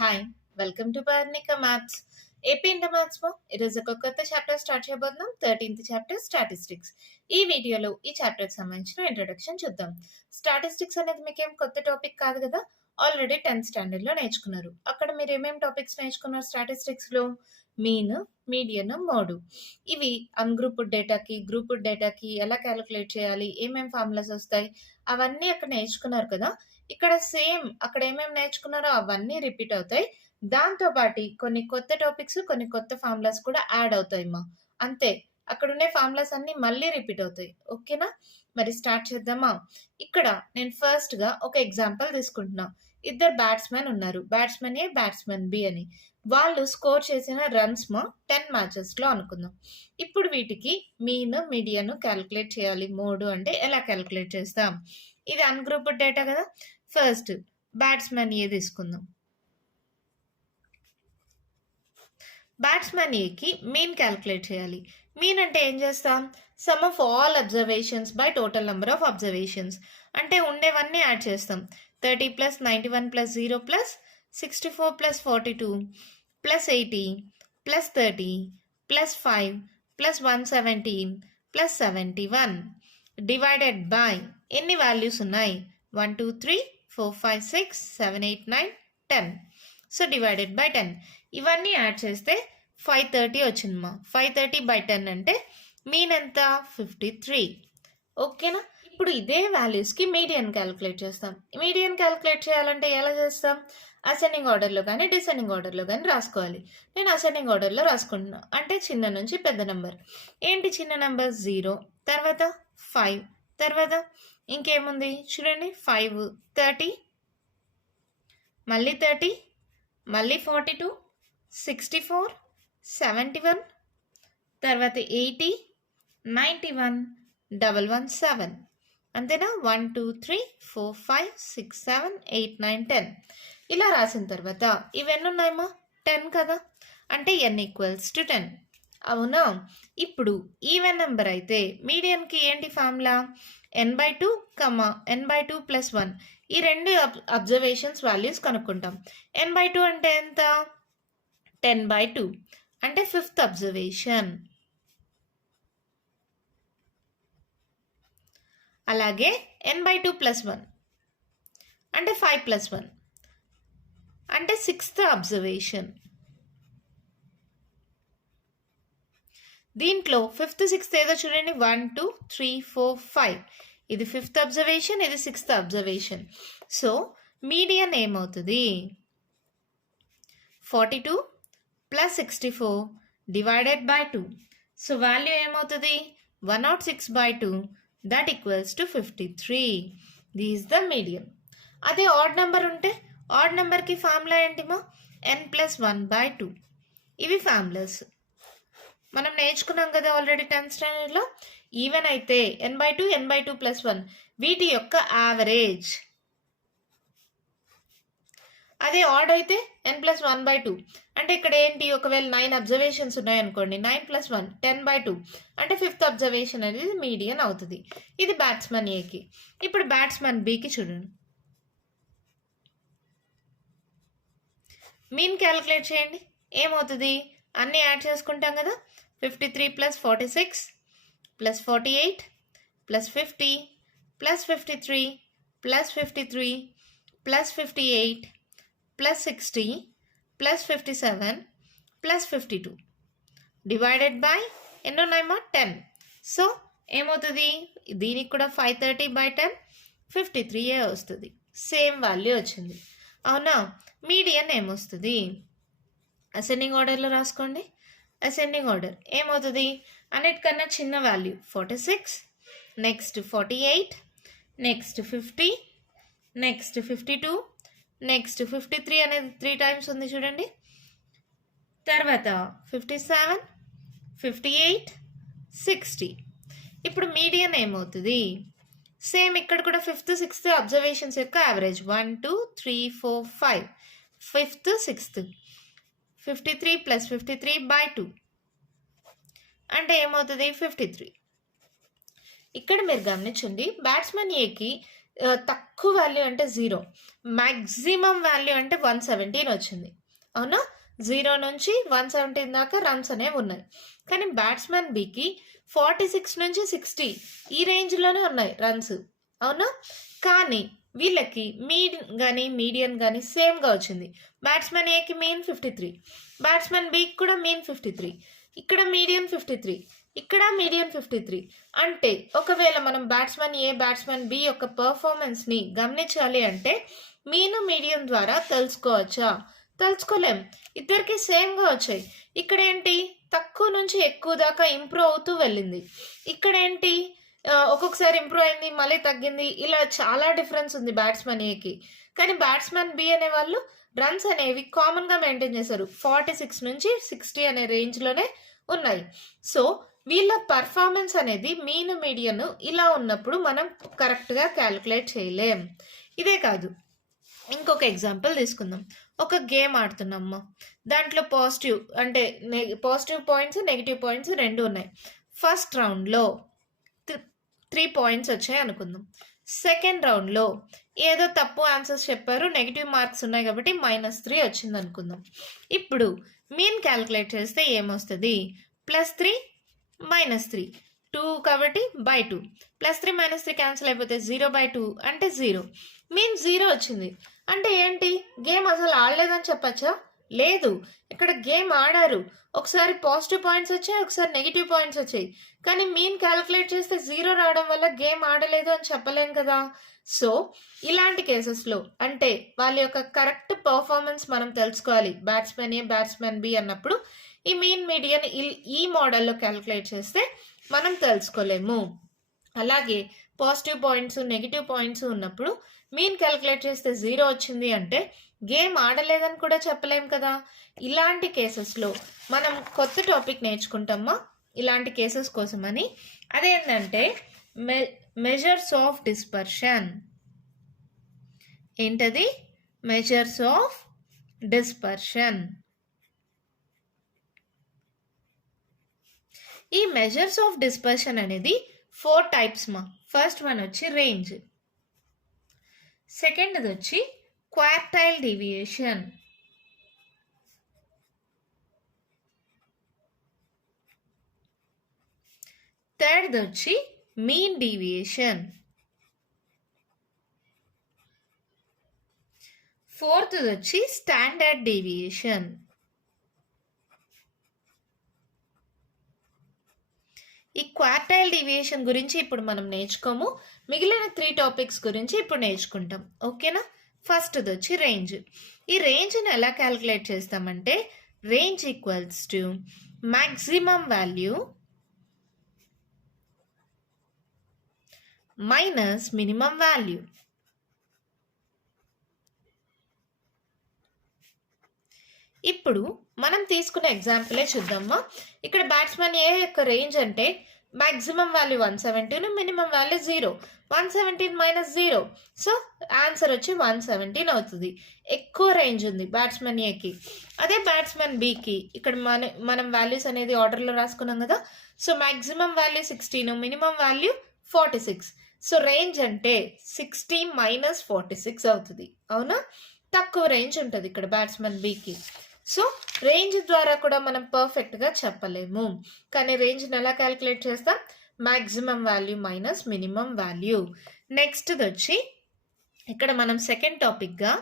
Hi welcome to Parnika maths AP inter maths లో ఈరోజు ఒక కొత్త చాప్టర్ స్టార్ట్ చేయబోతున్నాం 13th చాప్టర్ స్టాటిస్టిక్స్. ఈ వీడియోలో ఈ చాప్టర్ కి సంబంధించిన ఇంట్రొడక్షన్ చూద్దాం. స్టాటిస్టిక్స్ అనేది మీకేం కొత్త టాపిక్ కాదు కదా, ఆల్రెడీ 10th స్టాండర్డ్ లో నేర్చుకున్నారు. అక్కడ మీరు ఏమేం టాపిక్స్ నేర్చుకున్నారు స్టాటిస్టిక్స్ లో? Mean, median, mode. ఇవి అన్గ్రూప్డ్ డేటాకి గ్రూప్డ్ డేటాకి ఎలా క్యాలిక్యులేట్ చేయాలి, ఏమేం ఫార్ములాస్ వస్తాయి అవన్నీ అక్కడ నేర్చుకున్నారు కదా. ఇక్కడ సేమ్ అక్కడ ఏమేమి నేర్చుకున్నారో అవన్నీ రిపీట్ అవుతాయి. దాంతో పాటు కొన్ని కొత్త టాపిక్స్, కొన్ని కొత్త ఫార్ములాస్ కూడా యాడ్ అవుతాయి మా. అంతే, అక్కడ ఉండే ఫార్ములాస్ అన్ని మళ్ళీ రిపీట్ అవుతాయి. ఓకేనా, మరి స్టార్ట్ చేద్దామా? ఇక్కడ నేను ఫస్ట్ గా ఒక ఎగ్జాంపుల్ తీసుకుంటున్నా. ఇద్దరు బ్యాట్స్మెన్ ఉన్నారు, బ్యాట్స్మెన్ ఏ, బ్యాట్స్మెన్ బి అని. వాళ్ళు స్కోర్ చేసిన రన్స్ మా 10 మ్యాచెస్ లో అనుకుందాం. ఇప్పుడు వీటికి మీన్, మీడియన్ క్యాలిక్యులేట్ చేయాలి. మోడ్ అంటే ఎలా క్యాలిక్యులేట్ చేస్తాం? ఇది అన్గ్రూప్డ్ డేటా కదా. ఫస్ట్ బ్యాట్స్మెన్ ఏ తీసుకుందాం. బ్యాట్స్మెన్ ఏకి మీన్ క్యాలిక్యులేట్ చేయాలి. మీన్ అంటే ఏం చేస్తాం? Some of all observations by total number of observations. అంటే ఉండేవన్నీ యాడ్ చేస్తాం. 30 plus 91 plus 0 plus 64 plus 42 plus 80 plus 30 plus 5 plus 117 plus 71 divided by ఎన్ని వాల్యూస్ ఉన్నాయి? 1 2 3 4 5 6 7 8 9 10. So divided by 10. ఇవన్నీ యాడ్ చేస్తే 530 వచ్చిందమ్మా. 530 బై 10 అంటే మీన్ ఎంత? 53. ఓకేనా. ఇప్పుడు ఇదే వాల్యూస్కి మీడియన్ క్యాలిక్యులేట్ చేస్తాం. మీడియన్ క్యాలిక్యులేట్ చేయాలంటే ఎలా చేస్తాం? అసెండింగ్ ఆర్డర్లో కానీ డిసెండింగ్ ఆర్డర్లో కానీ రాసుకోవాలి. నేను అసెండింగ్ ఆర్డర్లో రాసుకుంటున్నా. అంటే చిన్న నుంచి పెద్ద నెంబర్. ఏంటి చిన్న నెంబర్? 0, తర్వాత 5, తర్వాత ఇంకేముంది చూడండి, 5, 30, మళ్ళీ 30, మళ్ళీ 42, 64, 71, తర్వాత 80, 91, 117. అంతేనా? 1 2 3 4 5 6 7 8 9 10. ఇలా రాసిన తర్వాత ఇవన్నీ ఉన్నాయమ్మా? 10 కదా. అంటే n ఈక్వల్స్ టు 10. అవునా. ఇప్పుడు ఈవెన్ నెంబర్ అయితే మీడియన్కి ఏంటి ఫార్ములా? n/2, n/2 plus 1. ఈ రెండు అబ్జర్వేషన్స్ వాల్యూస్ కనుక్కుంటాం. n/2 అంటే ఎంత? 10/2 అంటే 5th అబ్జర్వేషన్. అలాగే n/2 ప్లస్ 1 అంటే 5 ప్లస్ 1 అంటే 6th అబ్జర్వేషన్. దీంట్లో 5th 6th ఏదో చూడండి, 1 2 3 4 5. ఇది 5th అబ్జర్వేషన్, ఇది 6th అబ్జర్వేషన్. సో మీడియన్ ఏమవుతుంది? 42 plus 64 divided by 2. So value ఏమవుతుంది? 106/2. That equals to 53. This the median. అదే ఆడ్ నెంబర్ ఉంటే ఆడ్ నెంబర్కి ఫార్ములా ఏంటిమా? n+1/2. ఇవి ఫార్ములాస్ మనం నేర్చుకున్నాం కదా ఆల్రెడీ 10th స్టాండర్డ్లో. ఈవెన్ అయితే n/2, n/2 ప్లస్ 1 వీటి యొక్క యావరేజ్. అదే ఆడ్ అయితే n+1/2. అంటే ఇక్కడ ఏంటి? ఒకవేళ 9 అబ్జర్వేషన్స్ ఉన్నాయనుకోండి, 9 ప్లస్ 1 10/2 అంటే 5th అబ్జర్వేషన్ అనేది మీడియన్ అవుతుంది. ఇది బ్యాట్స్మెన్ ఏకి. ఇప్పుడు బ్యాట్స్మెన్ బికి చూడండి. మీన్ క్యాలిక్యులేట్ చేయండి. ఏమవుతుంది? అన్నీ యాడ్ చేసుకుంటాం కదా. 53 plus 46 plus 48 plus 50 plus 53 plus 53 plus 58 plus 60 plus 57 plus 52 divided by ఎన్ని ఉన్నాయమ్మా? 10. సో ఏమవుతుంది? దీనికి కూడా 530/10 53 వస్తుంది. సేమ్ వాల్యూ వచ్చింది. అవునా. మీడియన్ ఏమొస్తుంది? అసెండింగ్ ఆర్డర్లో రాసుకోండి. అసెండింగ్ ఆర్డర్ ఏమవుతుంది? అన్నిటికన్నా చిన్న value 46, next 48, next 50, next 52, next 53 అనేది 3 టైమ్స్ ఉంది చూడండి. తర్వాత 57, 58, 60. ఇప్పుడు మీడియన్ ఏమవుతుంది? సేమ్ ఇక్కడ కూడా 5th 6th అబ్జర్వేషన్స్ యొక్క యావరేజ్ 1 2 3 4 5. 5th 6th 53 ప్లస్ 53/2 అంటే ఏమవుతుంది? 53. ఇక్కడ మీరు గమనించండి, బ్యాట్స్మెన్ ఏకి తక్కువ వాల్యూ అంటే 0, మ్యాక్సిమం వాల్యూ అంటే 117 వచ్చింది. అవునా? 0 నుంచి 117 దాకా రన్స్ అనేవి ఉన్నాయి. కానీ బ్యాట్స్మెన్ బికి 46 నుంచి 60 ఈ రేంజ్లోనే ఉన్నాయి రన్స్. అవునా? కానీ వీళ్ళకి మీడియన్ కానీ సేమ్గా వచ్చింది. బ్యాట్స్మెన్ ఏకి మీన్ 53, బ్యాట్స్మెన్ బికి కూడా మీన్ 53, ఇక్కడ మీడియన్ 53, ఇక్కడ మీడియన్ 53. అంటే ఒకవేళ మనం బ్యాట్స్మెన్ ఏ బ్యాట్స్మెన్ బి యొక్క పర్ఫార్మెన్స్ని గమనించాలి అంటే మీను మీడియం ద్వారా తెలుసుకోవచ్చా? తెలుసుకోలేం. ఇద్దరికి సేమ్గా వచ్చాయి. ఇక్కడ ఏంటి, తక్కువ నుంచి ఎక్కువ దాకా ఇంప్రూవ్ అవుతూ వెళ్ళింది. ఇక్కడ ఏంటి, ఒక్కొక్కసారి ఇంప్రూవ్ అయింది, మళ్ళీ తగ్గింది. ఇలా చాలా డిఫరెన్స్ ఉంది బ్యాట్స్మెన్ ఏకి. కానీ బ్యాట్స్మెన్ బి అనే వాళ్ళు రన్స్ అనేవి కామన్గా మెయింటైన్ చేశారు. 46 నుంచి 60 అనే రేంజ్లోనే ఉన్నాయి. సో వీళ్ళ పర్ఫార్మెన్స్ అనేది మీన్ మీడియన్ ఇలా ఉన్నప్పుడు మనం కరెక్ట్గా క్యాలిక్యులేట్ చేయలేం. ఇదే కాదు, ఇంకొక ఎగ్జాంపుల్ తీసుకుందాం. ఒక గేమ్ ఆడుతున్నామ్మా, దాంట్లో పాజిటివ్ పాయింట్స్ నెగిటివ్ పాయింట్స్ రెండు ఉన్నాయి. ఫస్ట్ రౌండ్లో 3 పాయింట్స్ వచ్చాయి అనుకుందాం. సెకండ్ రౌండ్లో ఏదో తప్పు ఆన్సర్స్ చెప్పారు, నెగిటివ్ మార్క్స్ ఉన్నాయి కాబట్టి -3 వచ్చింది అనుకుందాం. ఇప్పుడు మీన్ క్యాలిక్యులేట్ చేస్తే ఏమొస్తుంది? +3 -3, 2 కాబట్టి /2, +3 -3 క్యాన్సిల్ అయిపోతే 0/2 అంటే 0. మీన్ 0 వచ్చింది. అంటే ఏంటి, గేమ్ అసలు ఆడలేదని చెప్పచ్చా? లేదు, ఇక్కడ గేమ్ ఆడారు. ఒకసారి పాజిటివ్ పాయింట్స్ వచ్చాయి, ఒకసారి నెగిటివ్ పాయింట్స్ వచ్చాయి. కానీ మీన్ క్యాలిక్యులేట్ చేస్తే 0 రావడం వల్ల గేమ్ ఆడలేదు అని చెప్పలేం కదా. సో ఇలాంటి కేసెస్లో అంటే వాళ్ళ యొక్క కరెక్ట్ పర్ఫార్మెన్స్ మనం తెలుసుకోవాలి. బ్యాట్స్మెన్ ఏ బ్యాట్స్మెన్ బి అన్నప్పుడు ఈ మీన్ మీడియన్ ఈ మోడల్లో క్యాలిక్యులేట్ చేస్తే మనం తెలుసుకోలేము. అలాగే పాజిటివ్ పాయింట్స్ నెగిటివ్ పాయింట్స్ ఉన్నప్పుడు మీన్ క్యాలిక్యులేట్ చేస్తే 0 వచ్చింది అంటే గేమ్ ఆడలేదని కూడా చెప్పలేం కదా. ఇలాంటి కేసెస్లో మనం కొత్త టాపిక్ నేర్చుకుంటామా ఇలాంటి కేసెస్ కోసమని. అదేంటంటే మెజర్స్ ఆఫ్ డిస్పర్షన్. ఏంటది? Measures of dispersion. ఈ మెజర్స్ ఆఫ్ డిస్పర్షన్ అనేది 4 టైప్స్ మా. ఫస్ట్ వన్ వచ్చి రేంజ్, సెకండ్ది వచ్చి క్వార్టైల్ డీవియేషన్, థర్డ్ది వచ్చి మీన్ డీవియేషన్, ఫోర్త్ది వచ్చి స్టాండర్డ్ డీవియేషన్. ఈ క్వార్టైల్ డీవియేషన్ గురించి ఇప్పుడు మనం నేర్చుకోము. మిగిలిన 3 టాపిక్స్ గురించి ఇప్పుడు నేర్చుకుంటాం. ఓకేనా? ఫస్ట్ది వచ్చి రేంజ్. ఈ రేంజ్ని ఎలా క్యాలిక్యులేట్ చేస్తామంటే range equals to maximum value minus minimum value. ఇప్పుడు మనం తీసుకున్న ఎగ్జాంపులే చూద్దామా. ఇక్కడ బ్యాట్స్మెన్ ఏ యొక్క రేంజ్ అంటే maximum value 117, minimum value 0. 117 - 0, so answer వచ్చి 117 అవుతుంది. ఎక్కువ రేంజ్ ఉంది బ్యాట్స్మెన్ ఏకి. అదే బ్యాట్స్మెన్ బికి ఇక్కడ మనం వాల్యూస్ అనేది ఆర్డర్లో రాసుకున్నాం కదా. So maximum value 16, minimum value 46. So range అంటే 60 - 46 అవుతుంది. అవునా? తక్కువ రేంజ్ ఉంటుంది ఇక్కడ బ్యాట్స్మెన్ బికి. సో రేంజ్ ద్వారా కూడా మనం పర్ఫెక్ట్గా చెప్పలేము. కానీ రేంజ్ని ఎలా క్యాలిక్యులేట్ చేస్తాం? Maximum value minus minimum value. నెక్స్ట్ది వచ్చి ఇక్కడ మనం సెకండ్ టాపిక్గా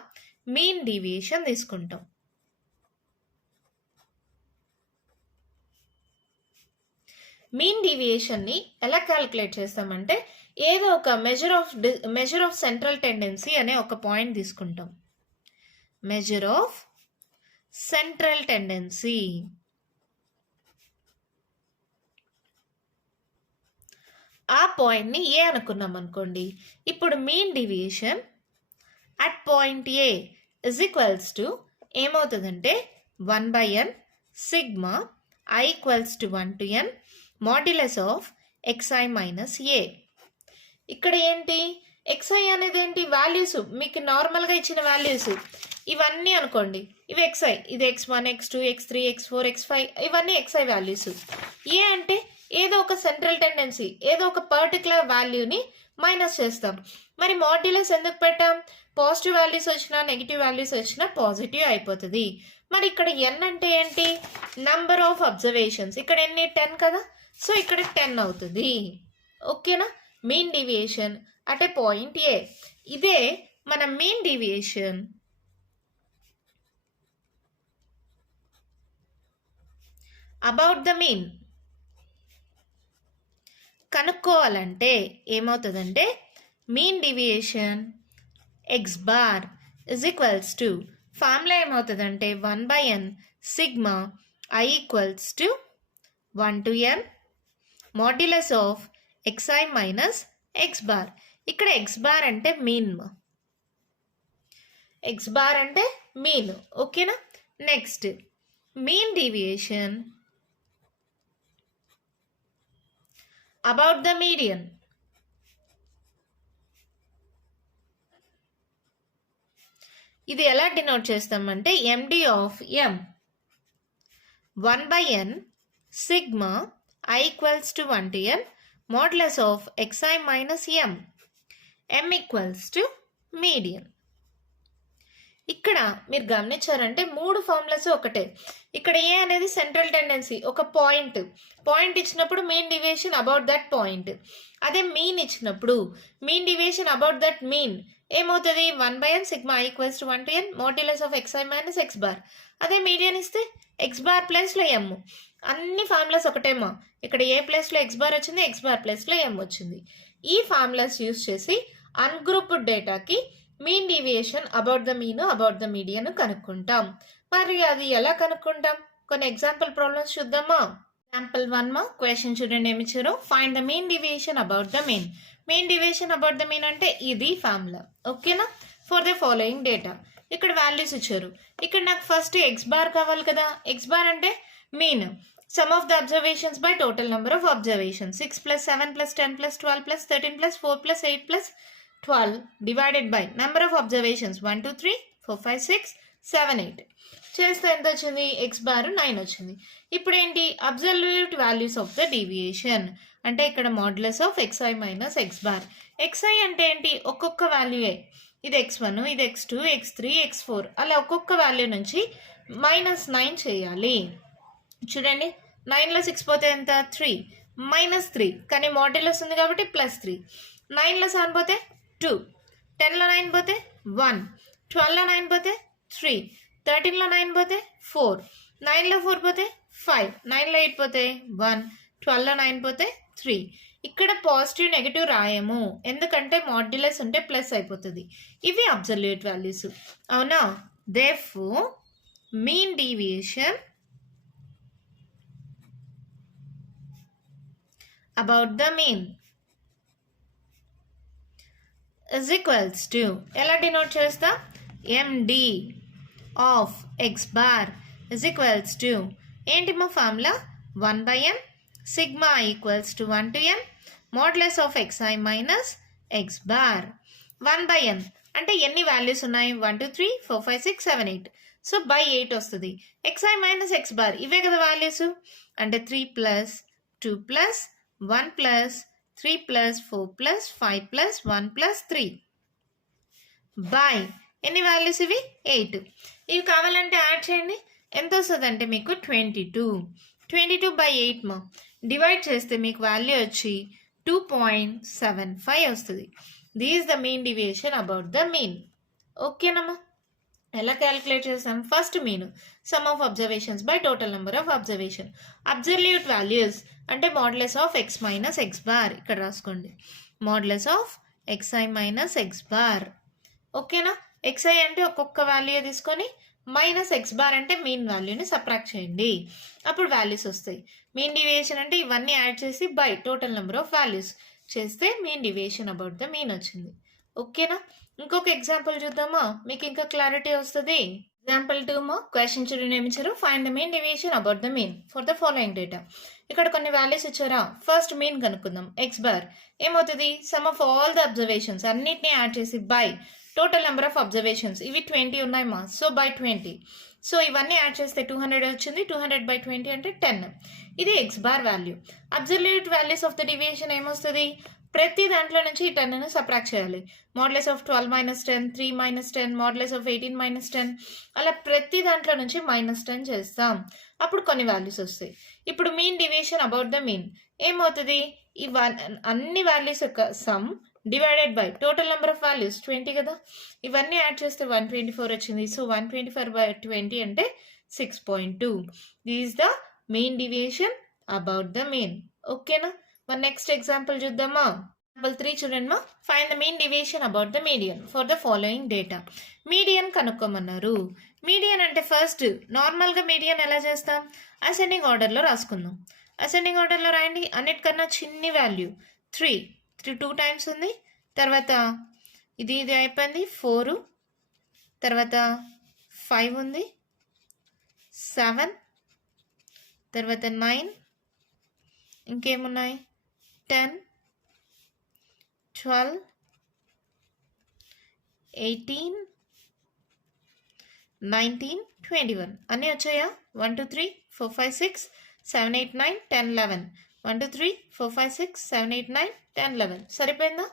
మీన్ డీవియేషన్ తీసుకుంటాం. మీన్ డీవియేషన్ని ఎలా క్యాలిక్యులేట్ చేస్తామంటే ఏదో ఒక మెజర్ ఆఫ్ సెంట్రల్ టెండెన్సీ అనే ఒక పాయింట్ తీసుకుంటాం. Measure of central tendency. ఆ పాయింట్ని ఏ అనుకున్నాం అనుకోండి. ఇప్పుడు mean deviation at point a is equals to ఏమవుతుందంటే 1/n sigma i equals to 1 to n modulus of xi minus a. ఇక్కడ ఏంటి, xi అనేది ఏంటి? వాల్యూస్, మీకు నార్మల్గా ఇచ్చిన వాల్యూస్ ఇవన్నీ అనుకోండి. ఇవి xi, ఇది x1, x2, x3, x4, x5 ఇవన్నీ xi వాల్యూస్. ఏ అంటే ఏదో ఒక సెంట్రల్ టెండెన్సీ, ఏదో ఒక పర్టికులర్ వాల్యూని మైనస్ చేస్తాం. మరి మాడ్యులస్ ఎందుకు పెట్టాం? పాజిటివ్ వాల్యూస్ వచ్చినా నెగిటివ్ వాల్యూస్ వచ్చినా పాజిటివ్ అయిపోతుంది. మరి ఇక్కడ ఎన్ అంటే ఏంటి? Number of observations. ఇక్కడ ఎన్ని? 10 కదా, సో ఇక్కడ 10 అవుతుంది. ఓకేనా? Mean deviation at a point a. ఇదే మన mean deviation about the mean కనుక్కోవాలంటే ఏమవుతుందంటే mean deviation x bar is equals to formula ఏమవుతుందంటే 1/n sigma i equals to 1 to n modulus of xi minus x bar. ఇక్కడ x bar అంటే mean, X bar అంటే mean. ఓకేనా? Next mean deviation about the median. ఇది ఎలా denote చేస్తామంటే MD of M 1/n sigma i equals to 1 to n modulus of xi minus m equals to median. ఇక్కడ మీరు గమనించారంటే 3 formulas ఒకటే. ఇక్కడ ఏ అనేది సెంట్రల్ టెండెన్సీ, ఒక పాయింట్ ఇచ్చినప్పుడు mean deviation about that point. అదే మీన్ ఇచ్చినప్పుడు mean deviation about that mean ఏమవుతుంది? 1/n sigma i equals to 1 to n modulus of xi minus x bar. అదే మీడియన్ ఇస్తే ఎక్స్ బార్ ప్లేస్లో ఎమ్. అన్ని formulas ఒకటేమో. ఇక్కడ ఏ ప్లేస్లో ఎక్స్ బార్ వచ్చింది, ఎక్స్ బార్ ప్లేస్లో ఎమ్ వచ్చింది. ఈ ఫార్ములాస్ యూజ్ చేసి అన్గ్రూప్డ్ డేటాకి mean deviation about the mean about the median కనుక్కుంటాం. మరి అది ఎలా కనుక్కుంటాం? కొన్ని ఎగ్జాంపుల్ ప్రాబ్లమ్స్ చూద్దామా? ఎగ్జాంపుల్ 1 మా క్వశ్చన్ చూడండి ఏమి ఇచ్చారు. Find the mean deviation about the mean. Mean deviation about the mean అంటే ఇది ఫార్ములా. ఓకేనా? For the following data. ఇక్కడ వాల్యూస్ ఇచ్చారు. ఇక్కడ నాకు ఫస్ట్ ఎక్స్ బార్ కావాలి కదా. ఎక్స్ బార్ అంటే mean sum of the observations by total number of observations 6 + 7 + 10 + 12 + 13 + 4 + 8 + 12 divided by number of observations 1 2 3 4 5 6 7 8 చేస్తే ఎంత వచ్చింది? ఎక్స్ బార్ 9 వచ్చింది. ఇప్పుడు ఏంటి? Absolute values of the deviation అంటే ఇక్కడ modulus of xi minus x bar. xi అంటే ఏంటి? ఒక్కొక్క వాల్యూయే. ఇది x1, ఇది x2, x3, x4 అలా ఒక్కొక్క వాల్యూ నుంచి -9 చేయాలి. చూడండి 9లో 6 పోతే ఎంత? 3 -3 కానీ మాడ్యులస్ ఉంది కాబట్టి +3. 9లో 7 పోతే 2, 10లో 9 పోతే 1, 12లో 9 పోతే 3, 13లో 9 పోతే 4, 9లో 4 పోతే 5, 9లో 8 పోతే 1, 12లో 9 పోతే 3. ఇక్కడ పాజిటివ్ నెగిటివ్ రాయము ఎందుకంటే మాడ్యులస్ ఉంటే ప్లస్ అయిపోతుంది. ఇవి అబ్సల్యూట్ వాల్యూస్. అవునా? Therefore mean deviation about the mean is equals to ఎలా డినోట్ చేస్తా? MD of X bar is equals to ఏంటి మా formula? 1/n sigma equals to 1 to n modulus of xi minus x bar. 1/n అంటే ఎన్ని values ఉన్నాయి? 1 2 3 4 5 6 7 8. So by 8 వస్తుంది. xi minus x bar ఇవే కదా వాల్యూస్. అంటే 3 + 2 + 1 + 3 + 4 + 5 + 1 + 3 బై ఎన్ని వాల్యూస్ ఇవి? 8. ఇవి కావాలంటే యాడ్ చేయండి. ఎంత వస్తుంది అంటే మీకు 22. 22/8 మా డివైడ్ చేస్తే మీకు వాల్యూ వచ్చి 2.75 వస్తుంది. This is the mean deviation about the mean. ఓకేనమ్మా? ఎలా క్యాలిక్యులేట్ చేస్తాం? First mean sum of observations by total number of observation. Absolute values అంటే modulus of x minus x bar. ఇక్కడ రాసుకోండి modulus of xi minus x bar. ఓకేనా? xi అంటే ఒక్కొక్క value తీసుకొని మైనస్ ఎక్స్ బార్ అంటే మీన్ వాల్యూని సబ్ట్రాక్ట్ చేయండి. అప్పుడు వాల్యూస్ వస్తాయి. మీన్ డీవియేషన్ అంటే ఇవన్నీ యాడ్ చేసి by total number of values చేస్తే mean deviation about the mean వచ్చింది. ఓకేనా? ఇంకొక ఎగ్జాంపుల్ చూద్దామా? మీకు ఇంకా క్లారిటీ వస్తుంది. ఎగ్జాంపుల్ 2 మా క్వశ్చన్ చూడండి ఏమి ఇచ్చారు. Find the mean deviation about the mean for the following data. ఇక్కడ కొన్ని వాల్యూస్ ఇచ్చారా? ఫస్ట్ మీన్ కనుక్కుందాం. ఎక్స్ బార్ ఏమవుతుంది? Some of all the observations అన్నిటిని యాడ్ చేసి by total number of observations ఇవి 20 ఉన్నాయి మా. So by 20. సో ఇవన్నీ యాడ్ చేస్తే 200 వచ్చింది. 200/20 అంటే 10. ఇది X bar value. Absolute values of the deviation ఏమొస్తుంది? ప్రతి దాంట్లో నుంచి ఈ 10ని సబ్ట్రాక్ట్ చేయాలి. మోడ్యులస్ ఆఫ్ 12 - 10, 3 - 10, మోడ్యులస్ ఆఫ్ 18 - 10 అలా ప్రతి దాంట్లో నుంచి -10 చేస్తాం. అప్పుడు కొన్ని వాల్యూస్ వస్తాయి. ఇప్పుడు mean deviation about the mean ఏమవుతుంది? ఈ అన్ని వాల్యూస్ యొక్క some divided by total number of values 20 కదా. ఇవన్నీ యాడ్ చేస్తే 124 వచ్చింది. సో 124/20 అంటే 6.2. This is the mean deviation about the mean. ఓకేనా? మరి నెక్స్ట్ ఎగ్జాంపుల్ చూద్దామా? ఎగ్జాంపుల్ 3 చూడండి మా. Find the mean deviation about the median for the following data. Median కనుక్కోమన్నారు. మీడియన్ అంటే ఫస్ట్ నార్మల్గా మీడియన్ ఎలా చేస్తాం? అసెండింగ్ ఆర్డర్లో రాసుకుందాం. అసెండింగ్ ఆర్డర్లో రాయండి. అన్నిటికన్నా చిన్ని వాల్యూ 3 2 టైమ్స్ ఉంది. తర్వాత ఇది అయిపోయింది 4, తర్వాత 5 ఉంది, 7, తర్వాత 9, ఇంకేమున్నాయి 10, 12, 18, 19, 21 అన్నీ వచ్చాయా? 1 2 3 4 5 6 7 8 9 10 11 1 2 3 4 5 6 7 8 9 10 11 సరిపోయిందా?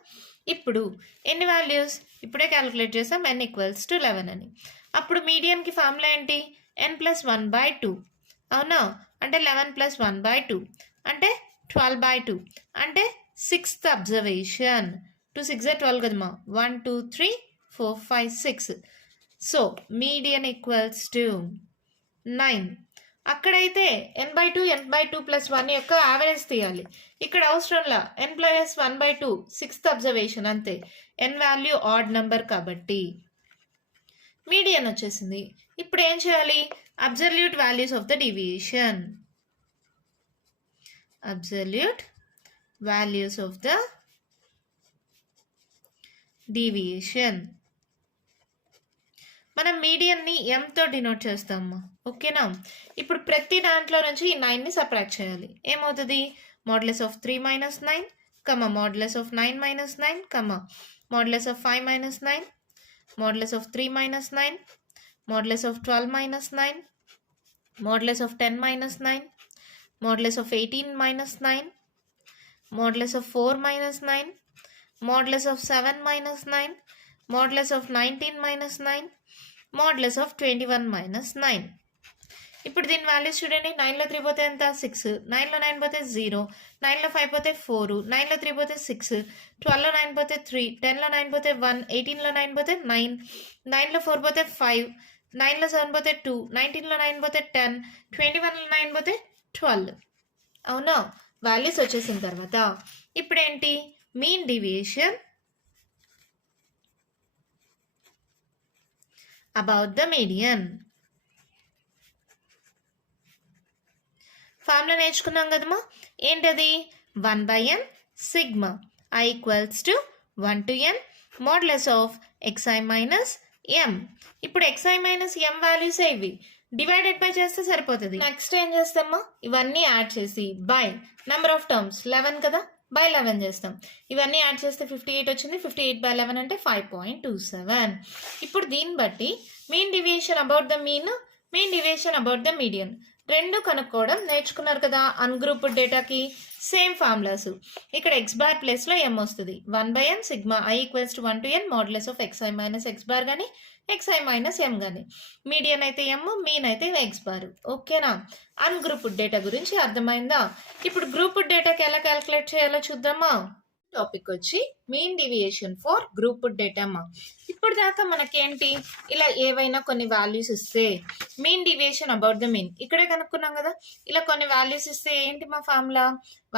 ఇప్పుడు ఎన్ని వాల్యూస్ ఇప్పుడే క్యాలిక్యులేట్ చేసాం, n = 11 అని. అప్పుడు మీడియన్కి ఫార్ములా ఏంటి? n+1/2 అవునా? అంటే 11+1/2 అంటే 12/2 అంటే 6th అబ్జర్వేషన్. 2 6 12 కదమ్మా. 1 2 3 4 5 6. So median = 9. అక్కడైతే n/2 n/2+1 యొక్క యావరేజ్ తీయాలి. ఇక్కడ అవసరంలా n+1/2 6th అబ్జర్వేషన్ అంతే. n వాల్యూ ఆడ్ నెంబర్ కాబట్టి మీడియన్ వచ్చేసింది. ఇప్పుడు ఏం చేయాలి? Absolute values of the deviation. Absolute values of the deviation. మనం మీడియన్ని ఎంతో డినోట్ చేస్తాము. ఓకేనా? ఇప్పుడు ప్రతి దాంట్లో నుంచి ఈ 9ని సబ్ట్రాక్ట్ చేయాలి. ఏమవుతుంది? Modulus of 3 - 9, modulus of 9 - 9, modulus of 5 - 9, modulus of 3 - 9, modulus of 12 - 9, modulus of 10 - 9, modulus of 18 - 9, modulus of 4 - 9, modulus of 7 - 9, modulus of 19 - 9, modulus of 21 - 9. ఇప్పుడు దీని వాల్యూస్ చూడండి. 9లో 3 పోతే ఎంత? 6, 9లో 9 పోతే 0, 9లో 5 పోతే 4, 9లో 3 పోతే 6, 12లో 9 పోతే 3, 10లో 9 పోతే 1, 18లో 9 పోతే 9, 9లో 4 పోతే 5, 9లో 7 పోతే 2, 19లో 9 పోతే 10, 21లో 9 పోతే 12. అవునా? వాల్యూస్ వచ్చేసిన తర్వాత ఇప్పుడు ఏంటి? Mean deviation about the median. Formula నేర్చుకున్నాం కదమ్మా. ఏంటది? 1/n sigma i = 1 to n modulus of xi - m. ఇప్పుడు xi - m వాల్యూస్ ఇవి డివైడెడ్ బై చేస్తే సరిపోతుంది. నెక్స్ట్ ఏం చేస్తామా? ఇవన్నీ యాడ్ చేసి బై నెంబర్ ఆఫ్ టర్మ్స్ 11 కదా, బై 11 చేస్తాం. ఇవన్నీ యాడ్ చేస్తే 58 వచ్చింది. 58/11 అంటే 5.27. ఇప్పుడు దీన్ని బట్టి mean deviation about the mean, mean deviation about the median రెండు కనుక్కోవడం నేర్చుకున్నారు కదా. అన్గ్రూప్డ్ డేటాకి సేమ్ ఫార్ములాస్. ఇక్కడ x బార్ ప్లేస్లో m వస్తుంది. 1/n sigma i = 1 to n modulus of xi - x bar కానీ xi - m కానీ. మీడియన్ అయితే m, మీన్ అయితే x బార్. ఓకేనా? అన్గ్రూప్డ్ డేటా గురించి అర్థమైందా? ఇప్పుడు గ్రూప్డ్ డేటాకి ఎలా క్యాలిక్యులేట్ చేయాలో చూద్దామా. టాపిక్ వచ్చి mean deviation for grouped data మా. ఇప్పుడు దాకా మనకేంటి? ఇలా ఏవైనా కొన్ని వాల్యూస్ ఇస్తే mean deviation about the mean ఇక్కడే కనుక్కున్నాం కదా. ఇలా కొన్ని వాల్యూస్ ఇస్తే ఏంటి మా formula?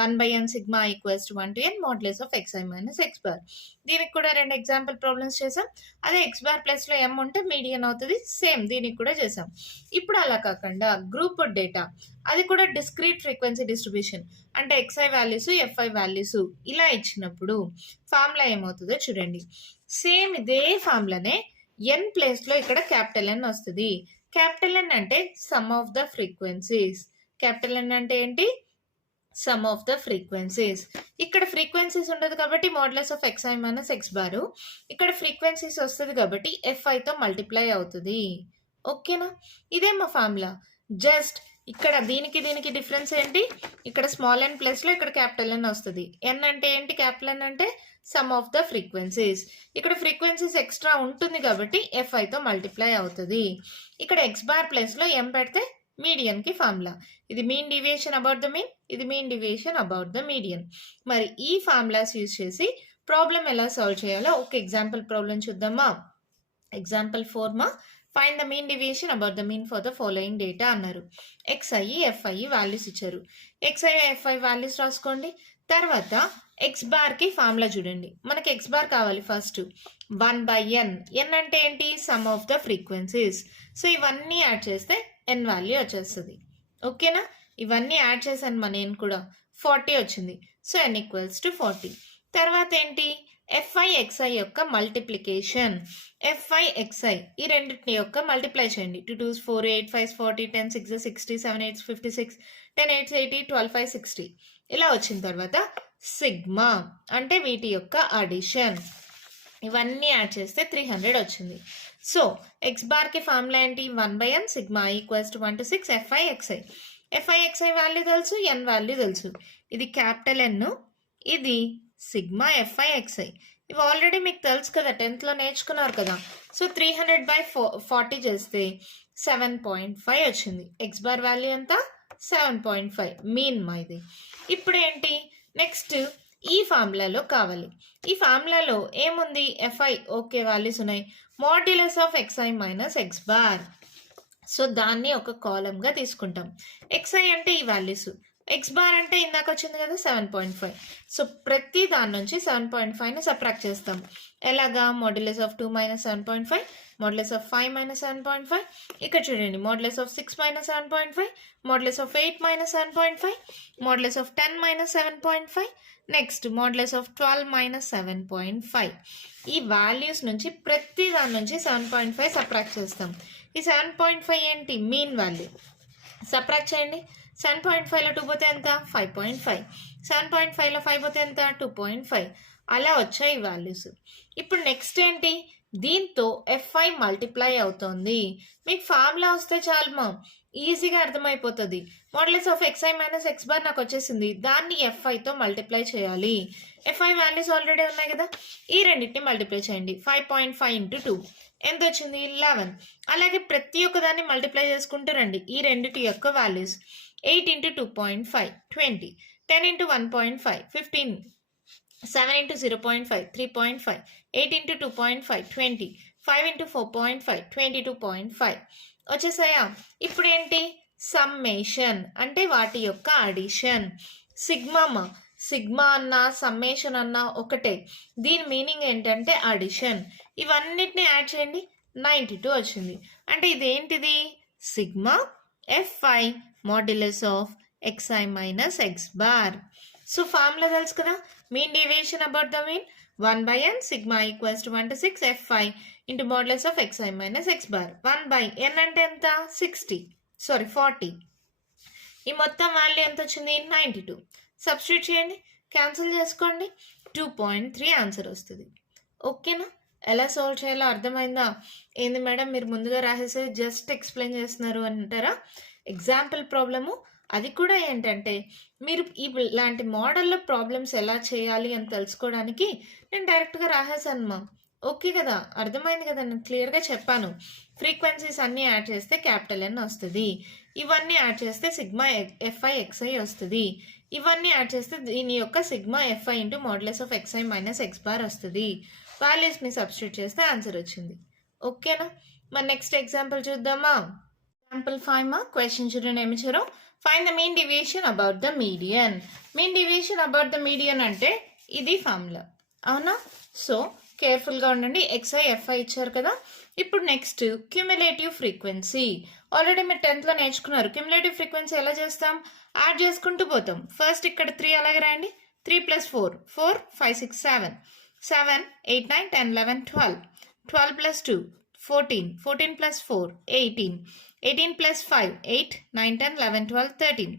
1/n sigma i = 1 to n modulus of xi - x bar. దీనికి కూడా 2 ఎగ్జాంపుల్ ప్రాబ్లమ్స్ చేసాం. అదే x బార్ ప్లేస్లో m ఉంటే మీడియన్ అవుతుంది. సేమ్ దీనికి కూడా చేసాం. ఇప్పుడు అలా కాకుండా గ్రూప్డ్ డేటా, అది కూడా డిస్క్రీట్ ఫ్రీక్వెన్సీ డిస్ట్రిబ్యూషన్ అంటే xi వాల్యూస్ fi వాల్యూస్ ఇలా ఇచ్చినప్పుడు ఫార్ములా ఏమవుతుందో చూడండి. సేమ్ ఇదే ఫార్ములానే n ప్లేస్లో ఇక్కడ క్యాపిటల్ N వస్తుంది. క్యాపిటల్ N అంటే some of the frequencies. Capital N అంటే ఏంటి? Sum of the frequencies. ఇక్కడ ఫ్రీక్వెన్సీస్ ఉండదు కాబట్టి మోడ్యులస్ ఆఫ్ xi - x బారు. ఇక్కడ ఫ్రీక్వెన్సీస్ వస్తుంది కాబట్టి fiతో మల్టిప్లై అవుతుంది. ఓకేనా? ఇదే మా ఫార్ములా. జస్ట్ ఇక్కడ దీనికి డిఫరెన్స్ ఏంటి? ఇక్కడ స్మాల్ n ప్లస్లో ఇక్కడ క్యాపిటల్ N వస్తుంది. n అంటే ఏంటి? క్యాపిటల్ N అంటే సమ్ ఆఫ్ ద ఫ్రీక్వెన్సీస్. ఇక్కడ ఫ్రీక్వెన్సీస్ ఎక్స్ట్రా ఉంటుంది కాబట్టి FIతో మల్టిప్లై అవుతుంది. ఇక్కడ x బార్ ప్లస్లో m పెడితే మీడియన్కి ఫార్ములా. ఇది mean deviation about the mean, ఇది mean deviation about the median. మరి ఈ ఫార్ములాస్ యూజ్ చేసి ప్రాబ్లం ఎలా సాల్వ్ చేయాలో ఒక ఎగ్జాంపుల్ ప్రాబ్లం చూద్దామా? ఎగ్జాంపుల్ 4 మా find the mean deviation about the mean for the following data అన్నారు. XI FI వాల్యూస్ ఇచ్చారు. XI FI వాల్యూస్ రాసుకోండి. తర్వాత ఎక్స్ బార్కి ఫార్ములా చూడండి. మనకి ఎక్స్ బార్ కావాలి ఫస్ట్ 1/n. n అంటే ఏంటి? Sum of the frequencies. So ఇవన్నీ యాడ్ చేస్తే n వాల్యూ వచ్చేస్తుంది. ఓకేనా? ఇవన్నీ యాడ్ చేశాను మా నేను కూడా 40 వచ్చింది. So n equals to 40. తర్వాత ఏంటి? FI/XI యొక్క మల్టిప్లికేషన్. FI/XI ఈ రెండింటి యొక్క మల్టిప్లై చేయండి. 2 2s 4 8 5s 40 10 6s 60 7 8s 56 10 8s 80 12 5 60 ఇలా వచ్చిన తర్వాత సిగ్మా అంటే వీటి యొక్క అడిషన్. ఇవన్నీ యాడ్ చేస్తే 300 వచ్చింది. సో ఎక్స్ బార్కి ఫార్ములా ఏంటి? 1/n sigma equals to 1 to 6 FI/XI. FI/XI value తెలుసు, n వాల్యూ తెలుసు. ఇది క్యాపిటల్ N, ఇది సిగ్మా FI/XI. ఇవి ఆల్రెడీ మీకు తెలుసు కదా, 10th నేర్చుకున్నారు కదా. సో 300/40 చేస్తే 7.5 వచ్చింది. ఎక్స్ బార్ వాల్యూ ఎంత? 7.5 మీన్ మా ఇది. ఇప్పుడు ఏంటి? నెక్స్ట్ ఈ ఫార్ములాలో కావాలి. ఈ ఫార్ములాలో ఏముంది? FI ఓకే వాల్యూస్ ఉన్నాయి. Modulus of XI minus x bar. So దాన్ని ఒక కాలంగా తీసుకుంటాం. XI అంటే ఈ వాల్యూస్, ఎక్స్ బార్ అంటే ఇందాక వచ్చింది కదా 7.5. సో ప్రతి దాని నుంచి 7.5ని సబ్ట్రాక్ట్ చేస్తాం. ఎలాగా? Modulus of 2 minus 7.5, modulus of 5 minus 7.5. ఇక్కడ చూడండి, modulus of 6 minus 7.5, modulus of 8 minus 7.5, modulus of 10 minus 7.5, next modulus of 12 minus 7.5. ఈ వాల్యూస్ నుంచి ప్రతి దాని నుంచి 7.5 సబ్ట్రాక్ట్ చేస్తాం. ఈ 7.5 ఏంటి? Mean value. సబ్ట్రాక్ట్ చేయండి. 7.5లో 2 పోతే ఎంత? 5.5. 7.5లో 5 పోతే ఎంత? 2.5. అలా వచ్చాయి ఈ వాల్యూస్. ఇప్పుడు నెక్స్ట్ ఏంటి? దీంతో FI మల్టిప్లై అవుతుంది. మీకు ఫార్ములా వస్తే చాలు మా, ఈజీగా అర్థమైపోతుంది. Modulus of XI minus x bar నాకు వచ్చేసింది. దాన్ని FIతో మల్టిప్లై చేయాలి. FI వాల్యూస్ ఆల్రెడీ ఉన్నాయి కదా, ఈ రెండింటిని మల్టిప్లై చేయండి. 5.5 into 2 ఎంత వచ్చింది? 11. అలాగే ప్రతి ఒక్క దాన్ని మల్టిప్లై చేసుకుంటూ రండి. ఈ రెండింటి యొక్క values 8 into 2.5 20, 10 into 1.5 15, 7 into 0.5 3.5, 8 into 2.5 20, 5 into 4.5 22.5 వచ్చేసాయా? ఇప్పుడు ఏంటి? సమ్మేషన్ అంటే వాటి యొక్క అడిషన్. సిగ్మా సిగ్మా అన్నా సమ్మేషన్ అన్నా ఒకటే. దీని మీనింగ్ ఏంటంటే అడిషన్. ఇవన్నిటిని యాడ్ చేయండి, 92 వచ్చింది. అంటే ఇదేంటిది? Sigma FI modulus of XI minus x bar. So formula తెలుసు కదా, mean deviation about the mean 1/n sigma equals to 1 to 6 FI into modulus of XI minus x bar. 1/n అంటే ఎంత? 40. ఈ మొత్తం వాల్యూ ఎంత వచ్చింది? 92. సబ్స్టిట్యూట్ చేయండి, cancel చేసుకోండి, 2.3 ఆన్సర్ వస్తుంది. ఓకేనా? ఎలా సాల్వ్ చేయాలో అర్థమైందా? ఏంది మేడం మీరు ముందుగా రాసేసి జస్ట్ ఎక్స్ప్లెయిన్ చేస్తున్నారు అంటారా? Example problem. అది కూడా ఏంటంటే మీరు ఇలాంటి మోడల్లో ప్రాబ్లమ్స్ ఎలా చేయాలి అని తెలుసుకోవడానికి నేను డైరెక్ట్గా రాసేసాను మా. ఓకే కదా, అర్థమైంది కదా, నేను క్లియర్గా చెప్పాను. ఫ్రీక్వెన్సీస్ అన్నీ యాడ్ చేస్తే క్యాపిటల్ N వస్తుంది. ఇవన్నీ యాడ్ చేస్తే సిగ్మా FI/XI వస్తుంది. ఇవన్నీ యాడ్ చేస్తే దీని యొక్క sigma FI into modulus of XI minus x bar వస్తుంది. వాల్యూస్ని సబ్స్టిట్యూట్ చేస్తే ఆన్సర్ వచ్చింది. ఓకేనా? మరి నెక్స్ట్ ఎగ్జాంపుల్ చూద్దామా? ఎగ్జాంపుల్ 5 మా క్వశ్చన్ చూడండి ఏమి ఇచ్చారో. Find the mean deviation about the median. Mean deviation about the median అంటే ఇది ఫార్ములా, అవునా? సో కేర్ఫుల్గా ఉండండి. XI FI ఇచ్చారు కదా. ఇప్పుడు నెక్స్ట్ క్యుములేటివ్ ఫ్రీక్వెన్సీ. ఆల్రెడీ మీరు 10th నేర్చుకున్నారు. క్యుములేటివ్ ఫ్రీక్వెన్సీ ఎలా చేస్తాం? యాడ్ చేసుకుంటూ పోతాం. ఫస్ట్ ఇక్కడ 3 అలాగే రాయండి. 3 + 4 4 5 6 7 7 8 9 10 11 12 12 + 2 14 14 + 4 18 18 + 5 8 9 10 11 12 13.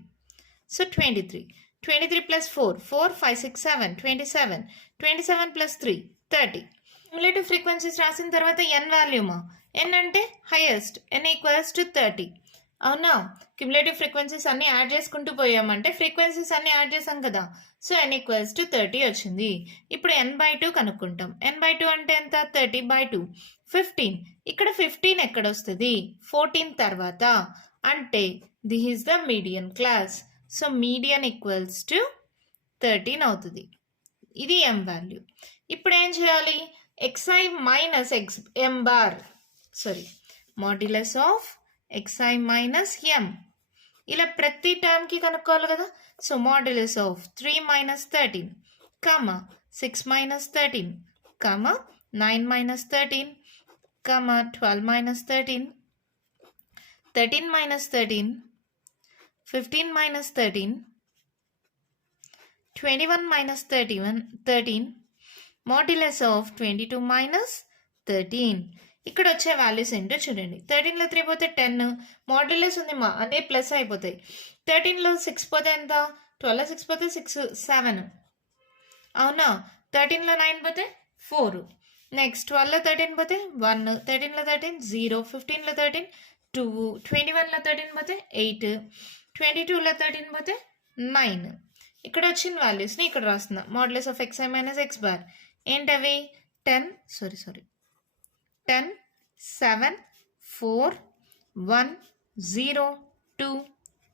సో 23 23 + 4 4 5 6 7 27 27 + 3 30. క్యుములేటివ్ ఫ్రీక్వెన్సీస్ రాసిన తర్వాత n వాల్యూమా. n అంటే హైయెస్ట్, n ఈక్వల్స్ టు 30. అవునా? క్యుములేటివ్ ఫ్రీక్వెన్సీస్ అన్ని యాడ్ చేసుకుంటూ పోయామంటే ఫ్రీక్వెన్సీస్ అన్ని యాడ్ చేసాం కదా. సో n ఈక్వల్స్ టు 30 వచ్చింది. ఇప్పుడు n/2 కనుక్కుంటాం. n/2 అంటే ఎంత? 30/2 15. ఇక్కడ 15 ఎక్కడొస్తుంది? 14 తర్వాత. అంటే this is the median class. So median equals to 13 అవుతుంది. ఇది m వాల్యూ. ఇప్పుడు ఏం చేయాలి? xi minus m bar modulus of xi minus m. ఇలా ప్రతి టర్మ్కి కనుక్కోవాలి కదా. So modulus of 3 minus 13 comma 6 minus 13 comma 9 minus 13 comma 12 minus 13 13 minus 13 15 minus 13 21 minus 13 modulus of 22 minus 13. ఇక్కడ వచ్చే వాల్యూస్ ఏంటో చూడండి. 13లో 3 పోతే 10, మాడ్యులస్ ఉంది మా అదే ప్లస్ అయిపోతాయి. 13లో 6 పోతే ఎంత? 12లో 6 పోతే 6 7 అవునా. 13లో 9 పోతే 4. నెక్స్ట్ 12లో 13 పోతే 1, 13లో 13 0, 15లో 13 2, 21లో 13 పోతే 8, 22లో 13 పోతే 9. ఇక్కడ వచ్చిన వాల్యూస్ని ఇక్కడ రాస్తున్నా. Modulus of xi minus x bar ఏంటవి? 10 7 4 1 0 2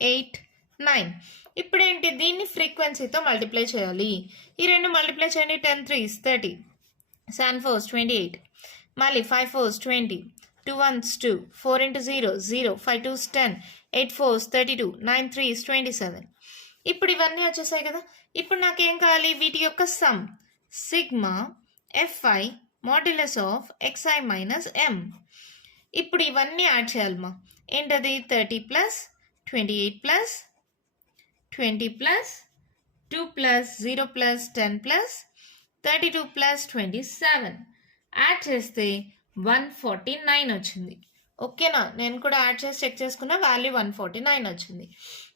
8 9. ఇప్పుడేంటి? దీన్ని ఫ్రీక్వెన్సీతో మల్టిప్లై చేయాలి. ఈ రెండు మల్టిప్లై చేయండి. 10 3s 30, 7 4s 28, మళ్ళీ 5 4s 20, 2 1s 2, 4 into 0 0, 5 2s 10, 8 4s 32, 9 3s 27. ఇప్పుడు ఇవన్నీ వచ్చేసాయి కదా. ఇప్పుడు నాకేం కావాలి? వీటి యొక్క some sigma fi modulus of xi minus m. ఇప్పుడు ఇవన్నీ యాడ్ చేయాలమ్మా. ఏంటది? 30 plus 28 plus 20 plus 2 plus 0 plus 10 plus 32 plus 27 add చేస్తే 149 వచ్చింది. ఓకేనా? నేను కూడా యాడ్ చేసి చెక్ చేసుకున్న వాల్యూ 149 వచ్చింది.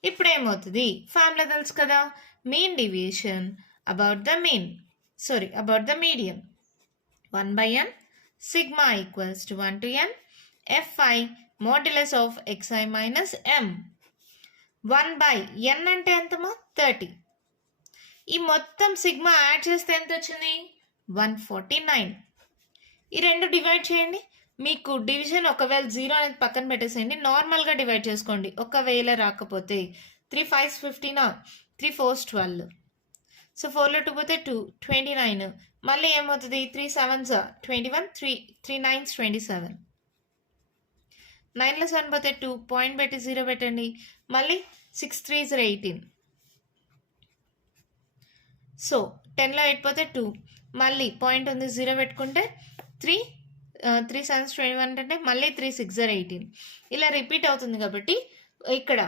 ఇప్పుడు ఏమవుతుంది? ఫార్ములా తెలుసు కదా. Mean deviation about the median 1/n sigma equals to 1 to n fi modulus of xi minus m. 1/n అంటే ఎంతమా? 30. ఈ మొత్తం సిగ్మా యాడ్ చేస్తే ఎంత వచ్చింది? 149. ఈ రెండు డివైడ్ చేయండి. మీకు డివిజన్ ఒకవేళ 0 అనేది పక్కన పెట్టేసేయండి. నార్మల్గా డివైడ్ చేసుకోండి. ఒకవేళ రాకపోతే 3 5s 15, 3 4s 12. సో 4లో 2 పోతే 2, 29. మళ్ళీ ఏమవుతుంది? 3 7s 21, 3 9s 27, 9లో 7 పోతే 2, పాయింట్ పెట్టి 0 పెట్టండి. మళ్ళీ 6 3s 18. సో 10లో 8 పోతే 2, మళ్ళీ పాయింట్ ఉంది 0 పెట్టుకుంటే 3 7s 21 అంటే మళ్ళీ 3 6 18. ఇలా రిపీట్ అవుతుంది కాబట్టి ఇక్కడ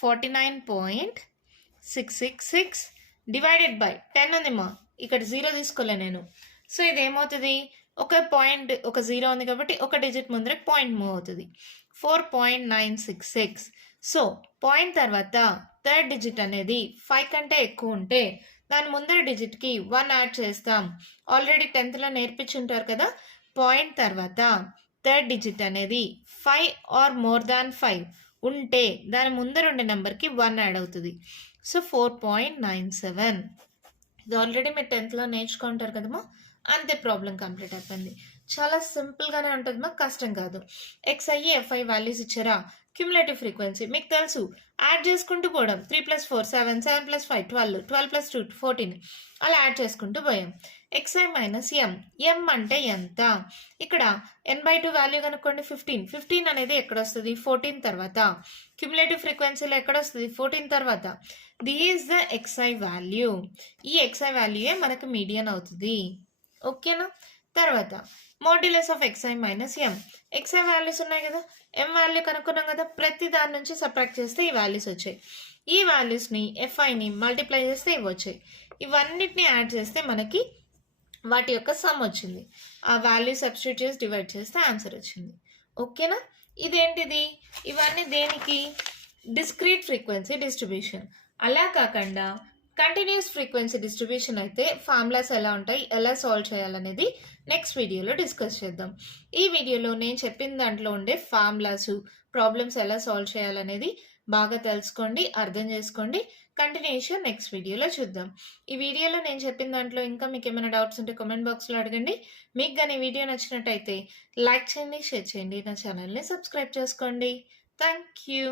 49.666 డివైడెడ్ బై 10 ఉంది మా. ఇక్కడ 0 తీసుకోలే నేను. సో ఇది ఏమవుతుంది? ఒక పాయింట్ ఒక 0 ఉంది కాబట్టి ఒక డిజిట్ ముందర పాయింట్ మూవ్ అవుతుంది. 4.966. సో పాయింట్ తర్వాత థర్డ్ డిజిట్ అనేది 5 కంటే ఎక్కువ ఉంటే దాని ముందర డిజిట్కి 1 యాడ్ చేస్తాం. ఆల్రెడీ 10thలో నేర్పించుంటారు కదా. పాయింట్ తర్వాత థర్డ్ డిజిట్ అనేది 5 or more than 5 ఉంటే దాని ముందర ఉండే నెంబర్కి 1 యాడ్ అవుతుంది. సో 4.97. ఇది ఆల్రెడీ మీరు 10thలో నేర్చుకుంటారు కదమ్మా. అంతే, ప్రాబ్లం కంప్లీట్ అయిపోయింది. చాలా సింపుల్గానే ఉంటుంది మా, కష్టం కాదు. xi fi వాల్యూస్ ఇచ్చారా? క్యుములేటివ్ ఫ్రీక్వెన్సీ మీకు తెలుసు. యాడ్ చేసుకుంటూ పోవడం. 3 + 4 7, 7 + 5 12, 12 + 2 14 అలా యాడ్ చేసుకుంటూ పోయాం. xi minus m. m అంటే ఎంత? ఇక్కడ n/2 వాల్యూ కనుక్కోండి. 15 అనేది ఎక్కడ వస్తుంది? 14 తర్వాత. క్యుములేటివ్ ఫ్రీక్వెన్సీలో ఎక్కడ వస్తుంది? 14 తర్వాత. This is the xi value. ఈ xi వాల్యూయే మనకు మీడియన్ అవుతుంది. ఓకేనా? తర్వాత modulus of xi minus m. xi values ఉన్నాయి కదా, m వాల్యూ కనుక్కున్నాం కదా. ప్రతి దాని నుంచి సబ్ట్రాక్ట్ చేస్తే ఈ వాల్యూస్ వచ్చాయి. ఈ వాల్యూస్ని fiని మల్టిప్లై చేస్తే ఇవి వచ్చాయి. ఇవన్నిటిని యాడ్ చేస్తే మనకి వాటి యొక్క సమ్ వచ్చింది. ఆ వాల్యూ సబ్స్టిట్యూట్ చేసి డివైడ్ చేస్తే ఆన్సర్ వచ్చింది. ఓకేనా? ఇదేంటిది? ఇవన్నీ దేనికి? Discrete frequency distribution. అలా కాకుండా కంటిన్యూస్ ఫ్రీక్వెన్సీ డిస్ట్రిబ్యూషన్ అయితే ఫార్ములాస్ ఎలా ఉంటాయి, ఎలా సాల్వ్ చేయాలనేది నెక్స్ట్ వీడియోలో డిస్కస్ చేద్దాం. ఈ వీడియోలో నేను చెప్పిన దాంట్లో ఉండే ఫార్ములాస్, ప్రాబ్లమ్స్ ఎలా సాల్వ్ చేయాలనేది బాగా తెలుసుకోండి, అర్థం చేసుకోండి. కంటిన్యూషన్ నెక్స్ట్ వీడియోలో చూద్దాం. ఈ వీడియోలో నేను చెప్పిన దాంట్లో ఇంకా మీకు ఏమైనా డౌట్స్ ఉంటే కామెంట్ బాక్స్లో అడగండి. మీకు కానీ వీడియో నచ్చినట్టయితే లైక్ చేయండి, షేర్ చేయండి, నా ఛానల్ని సబ్స్క్రైబ్ చేసుకోండి. Thank you.